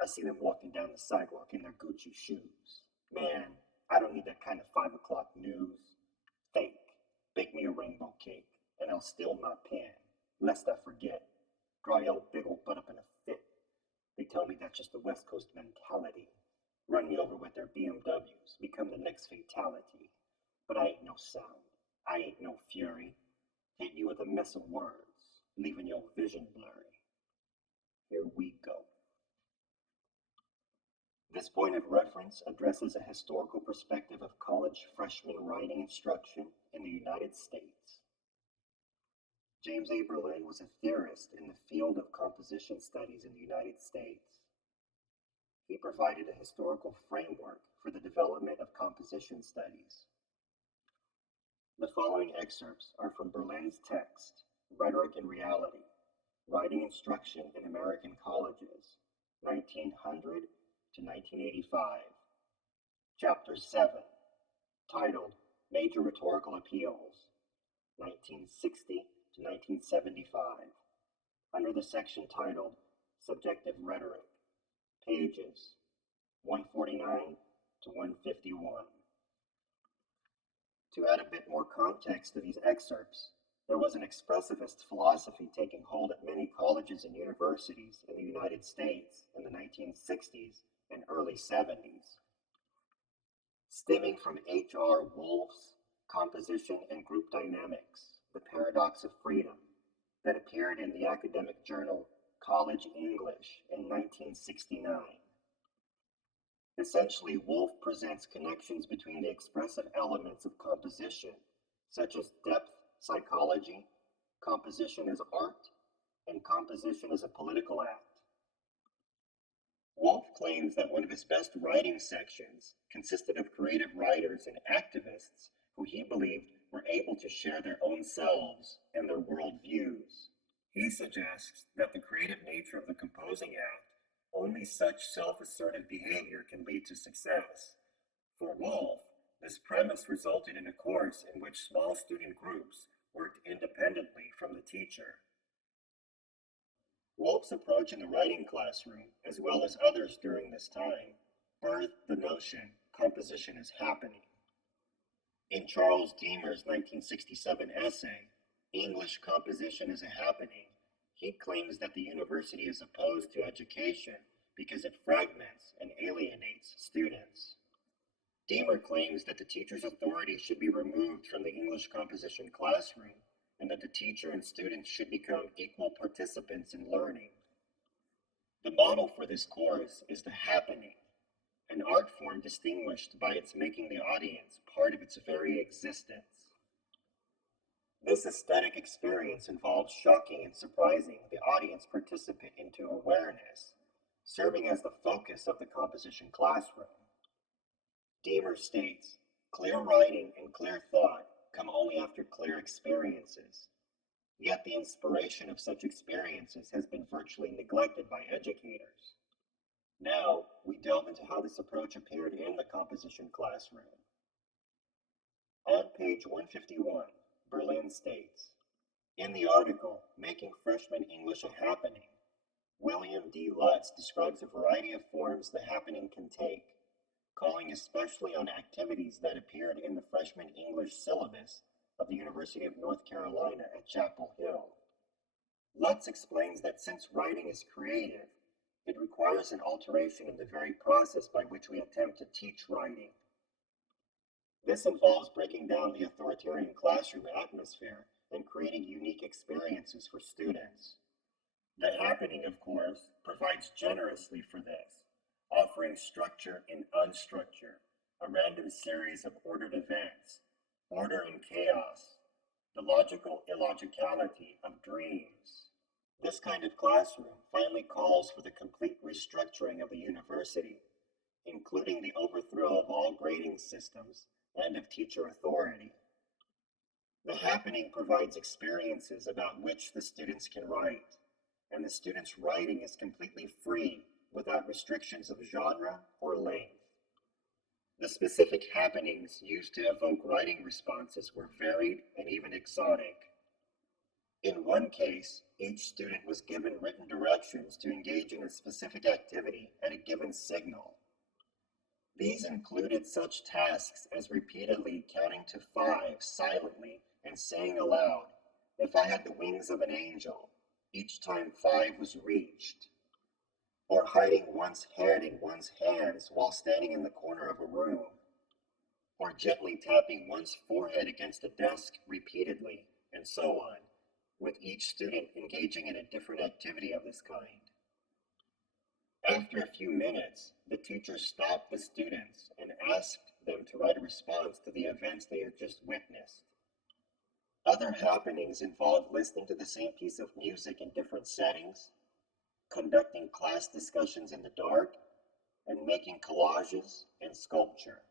I see them walking down the sidewalk in their Gucci shoes. Man, I don't need that kind of 5 o'clock news. Fake. Bake me a rainbow cake, and I'll steal my pen, lest I forget. Dry old big old butt up in a fit. They tell me that's just the West Coast mentality. Run me over with their BMWs, become the next fatality. But I ain't no sound. I ain't no fury. Hit you with a mess of words, leaving your vision blurry. Here we go. This point of reference addresses a historical perspective of college freshman writing instruction in the United States. James A. Berlin was a theorist in the field of composition studies in the United States. He provided a historical framework for the development of composition studies. The following excerpts are from Berlin's text, Rhetoric and Reality, Writing Instruction in American Colleges, 1900 to 1985, Chapter 7, titled Major Rhetorical Appeals, 1960 to 1975, under the section titled Subjective Rhetoric, pages 149 to 151. To add a bit more context to these excerpts, there was an expressivist philosophy taking hold at many colleges and universities in the United States in the 1960s and early 70s. Stemming from H.R. Wolff's Composition and Group Dynamics, The Paradox of Freedom, that appeared in the academic journal College English in 1969. Essentially, Wolff presents connections between the expressive elements of composition, such as depth psychology, composition as art, and composition as a political act. Wolff claims that one of his best writing sections consisted of creative writers and activists who he believed were able to share their own selves and their worldviews. He suggests that the creative nature of the composing act, only such self-assertive behavior can lead to success. For Wolff, this premise resulted in a course in which small student groups worked independently from the teacher. Wolff's approach in the writing classroom, as well as others during this time, birthed the notion composition is happening. In Charles Deemer's 1967 essay, English Composition is a Happening, he claims that the university is opposed to education because it fragments and alienates students. Deemer claims that the teacher's authority should be removed from the English composition classroom and that the teacher and students should become equal participants in learning. The model for this course is the happening, an art form distinguished by its making the audience part of its very existence. This aesthetic experience involves shocking and surprising the audience participant into awareness, serving as the focus of the composition classroom. Deemer states, clear writing and clear thought come only after clear experiences, yet the inspiration of such experiences has been virtually neglected by educators. Now, we delve into how this approach appeared in the composition classroom. On page 151, Berlin states, in the article, Making Freshman English a Happening, William D. Lutz describes a variety of forms the happening can take, calling especially on activities that appeared in the freshman English syllabus of the University of North Carolina at Chapel Hill. Lutz explains that since writing is creative, it requires an alteration in the very process by which we attempt to teach writing. This involves breaking down the authoritarian classroom atmosphere and creating unique experiences for students. The happening, of course, provides generously for this, offering structure and unstructure, a random series of ordered events, order and chaos, the logical illogicality of dreams. This kind of classroom finally calls for the complete restructuring of the university, including the overthrow of all grading systems and of teacher authority. The happening provides experiences about which the students can write, and the students' writing is completely free without restrictions of genre or length. The specific happenings used to evoke writing responses were varied and even exotic. In one case, each student was given written directions to engage in a specific activity at a given signal. These included such tasks as repeatedly counting to 5 silently and saying aloud, "If I had the wings of an angel," each time 5 was reached, or hiding one's head in one's hands while standing in the corner of a room, or gently tapping one's forehead against a desk repeatedly, and so on, with each student engaging in a different activity of this kind. After a few minutes, the teacher stopped the students and asked them to write a response to the events they had just witnessed. Other happenings involved listening to the same piece of music in different settings, conducting class discussions in the dark, and making collages and sculpture.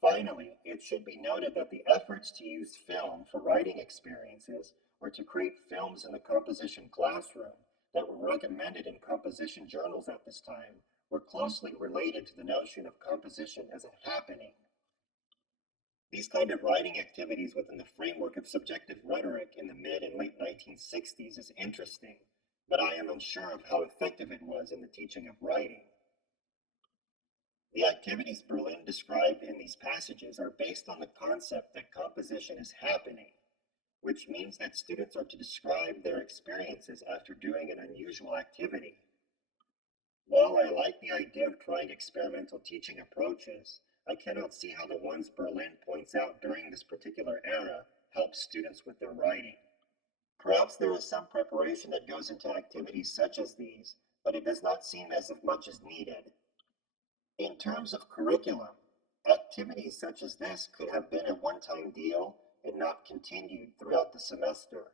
Finally, it should be noted that the efforts to use film for writing experiences or to create films in the composition classroom that were recommended in composition journals at this time were closely related to the notion of composition as a happening. These kind of writing activities within the framework of subjective rhetoric in the mid and late 1960s is interesting, but I am unsure of how effective it was in the teaching of writing. The activities Berlin described in these passages are based on the concept that composition is happening, which means that students are to describe their experiences after doing an unusual activity. While I like the idea of trying experimental teaching approaches, I cannot see how the ones Berlin points out during this particular era help students with their writing. Perhaps there is some preparation that goes into activities such as these, but it does not seem as if much is needed. In terms of curriculum, activities such as this could have been a one-time deal and not continued throughout the semester.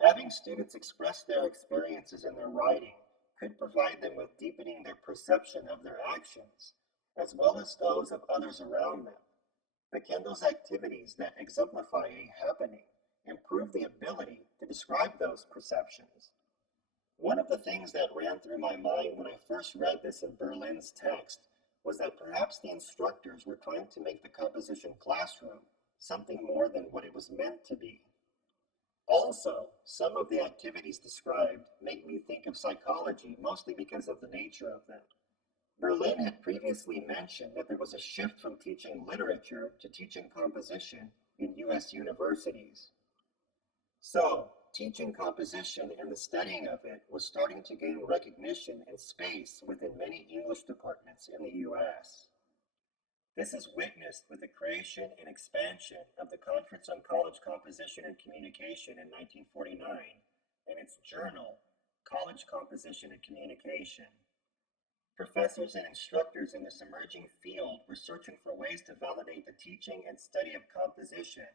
Having students express their experiences in their writing could provide them with deepening their perception of their actions, as well as those of others around them. But can those activities that exemplify a happening improve the ability to describe those perceptions? One of the things that ran through my mind when I first read this in Berlin's text was that perhaps the instructors were trying to make the composition classroom something more than what it was meant to be. Also, some of the activities described make me think of psychology, mostly because of the nature of them. Berlin had previously mentioned that there was a shift from teaching literature to teaching composition in US universities. So, teaching composition and the studying of it was starting to gain recognition and space within many English departments in the US. This is witnessed with the creation and expansion of the Conference on College Composition and Communication in 1949 and its journal, College Composition and Communication. Professors and instructors in this emerging field were searching for ways to validate the teaching and study of composition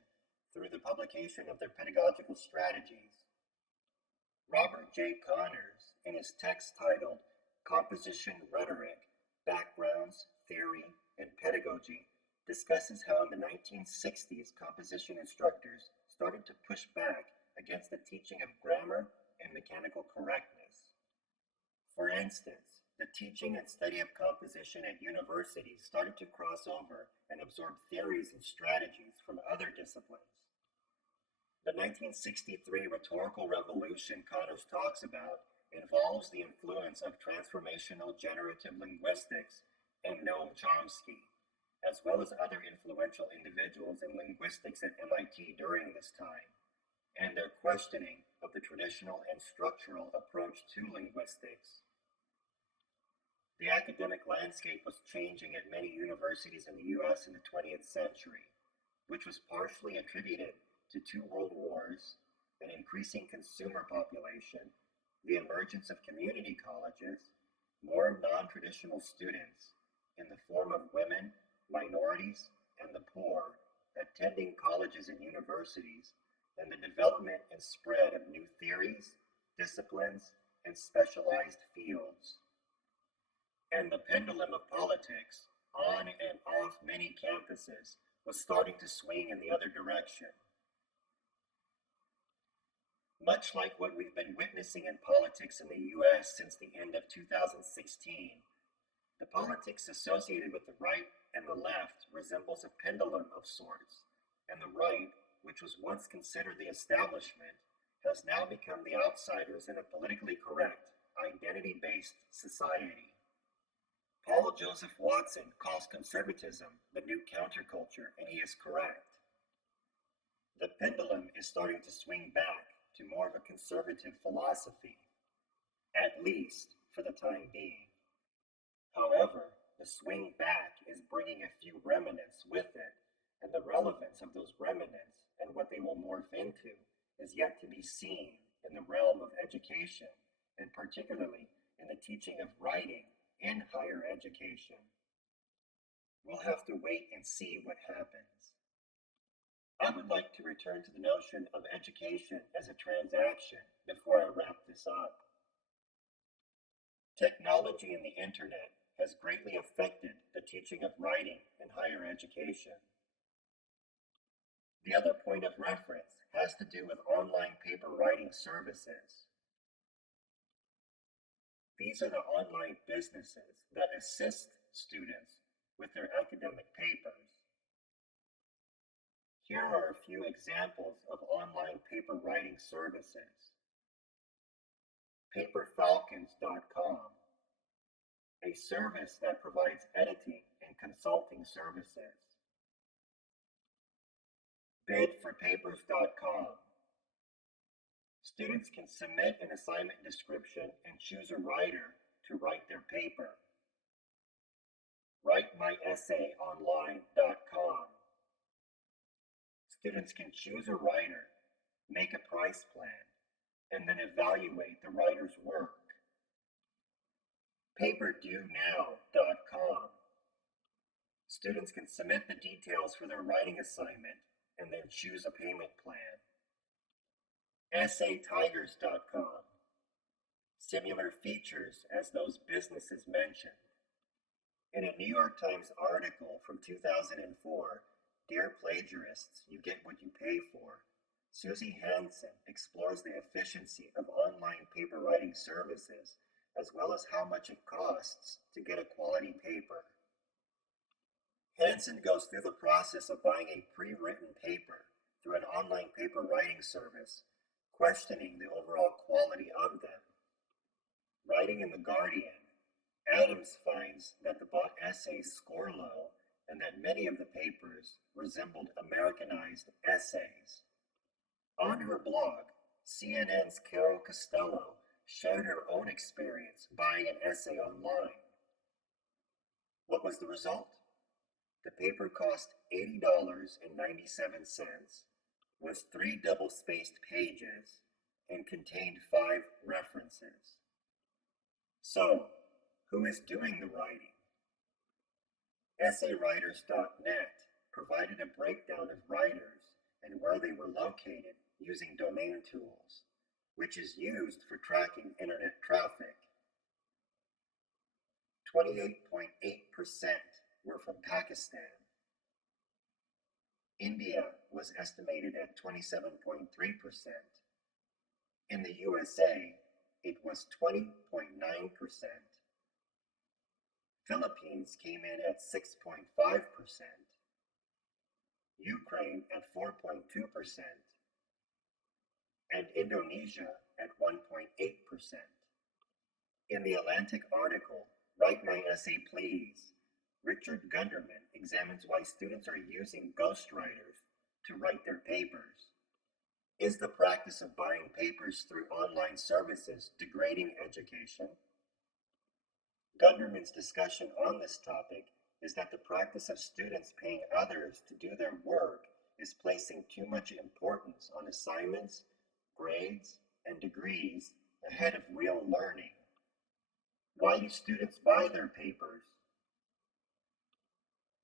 through the publication of their pedagogical strategies. Robert J. Connors, in his text titled Composition Rhetoric, Backgrounds, Theory, and Pedagogy, discusses how in the 1960s composition instructors started to push back against the teaching of grammar and mechanical correctness. For instance, the teaching and study of composition at universities started to cross over and absorb theories and strategies from other disciplines. The 1963 rhetorical revolution Connors talks about involves the influence of transformational generative linguistics and Noam Chomsky, as well as other influential individuals in linguistics at MIT during this time, and their questioning of the traditional and structural approach to linguistics. The academic landscape was changing at many universities in the US in the 20th century, which was partially attributed to 2 world wars, an increasing consumer population, the emergence of community colleges, more non-traditional students in the form of women, minorities, and the poor attending colleges and universities, and the development and spread of new theories, disciplines, and specialized fields. And the pendulum of politics, on and off many campuses, was starting to swing in the other direction. Much like what we've been witnessing in politics in the US since the end of 2016, the politics associated with the right and the left resembles a pendulum of sorts, and the right which was once considered the establishment, has now become the outsiders in a politically correct, identity-based society. Paul Joseph Watson calls conservatism the new counterculture, and he is correct. The pendulum is starting to swing back to more of a conservative philosophy, at least for the time being. However, the swing back is bringing a few remnants with it, and the relevance of those remnants and what they will morph into is yet to be seen in the realm of education, and particularly in the teaching of writing in higher education. We'll have to wait and see what happens. I would like to return to the notion of education as a transaction before I wrap this up. Technology and the internet has greatly affected the teaching of writing in higher education. The other point of reference has to do with online paper writing services. These are the online businesses that assist students with their academic papers. Here are a few examples of online paper writing services. Paperfalcons.com, a service that provides editing and consulting services. Bidforpapers.com. Students can submit an assignment description and choose a writer to write their paper. WriteMyEssayOnline.com. Students can choose a writer, make a price plan, and then evaluate the writer's work. PaperDueNow.com. Students can submit the details for their writing assignment and then choose a payment plan. EssayTigers.com. Similar features as those businesses mentioned. In a New York Times article from 2004, Dear Plagiarists, You Get What You Pay For, Susie Hansen explores the efficiency of online paper writing services, as well as how much it costs to get a quality paper. Hansen goes through the process of buying a pre-written paper through an online paper writing service, questioning the overall quality of them. Writing in The Guardian, Adams finds that the bought essays score low and that many of the papers resembled Americanized essays. On her blog, CNN's Carol Costello shared her own experience buying an essay online. What was the result? The paper cost $80.97, was 3 double-spaced pages, and contained 5 references. So, who is doing the writing? EssayWriters.net provided a breakdown of writers and where they were located using domain tools, which is used for tracking internet traffic. 28.8% were from Pakistan. India was estimated at 27.3%. In the USA, it was 20.9%. Philippines came in at 6.5%. Ukraine at 4.2%. And Indonesia at 1.8%. In the Atlantic article, Write My Essay Please, Richard Gunderman examines why students are using ghostwriters to write their papers. Is the practice of buying papers through online services degrading education? Gunderman's discussion on this topic is that the practice of students paying others to do their work is placing too much importance on assignments, grades, and degrees ahead of real learning. Why do students buy their papers?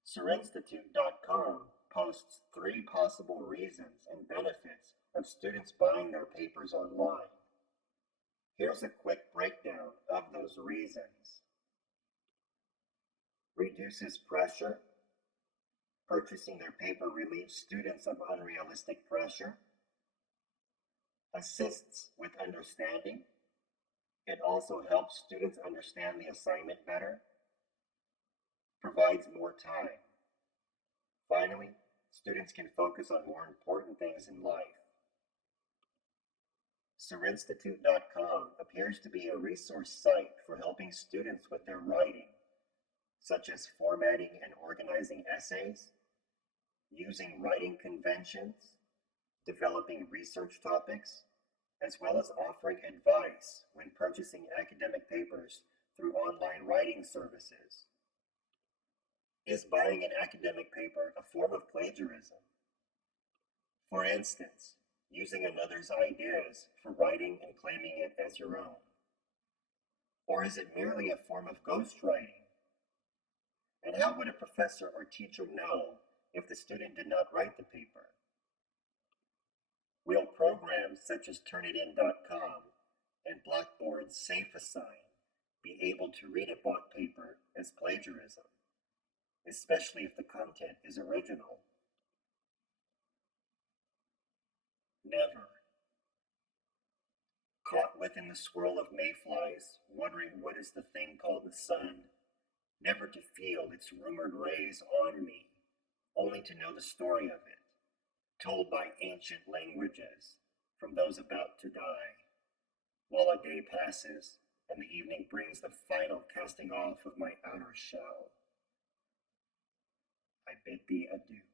SirInstitute.com posts 3 possible reasons and benefits of students buying their papers online. Here's a quick breakdown of those reasons. Reduces pressure. Purchasing their paper relieves students of unrealistic pressure. Assists with understanding. It also helps students understand the assignment better. Provides more time. Finally, students can focus on more important things in life. SirInstitute.com appears to be a resource site for helping students with their writing, such as formatting and organizing essays, using writing conventions, developing research topics, as well as offering advice when purchasing academic papers through online writing services. Is buying an academic paper a form of plagiarism? For instance, using another's ideas for writing and claiming it as your own? Or is it merely a form of ghostwriting? And how would a professor or teacher know if the student did not write the paper? Will programs such as Turnitin.com and Blackboard's SafeAssign be able to read a bought paper as plagiarism, especially if the content is original? Never. Caught within the swirl of mayflies, wondering what is the thing called the sun, never to feel its rumored rays on me, only to know the story of it, told by ancient languages from those about to die, while a day passes and the evening brings the final casting off of my outer shell. I bid thee adieu.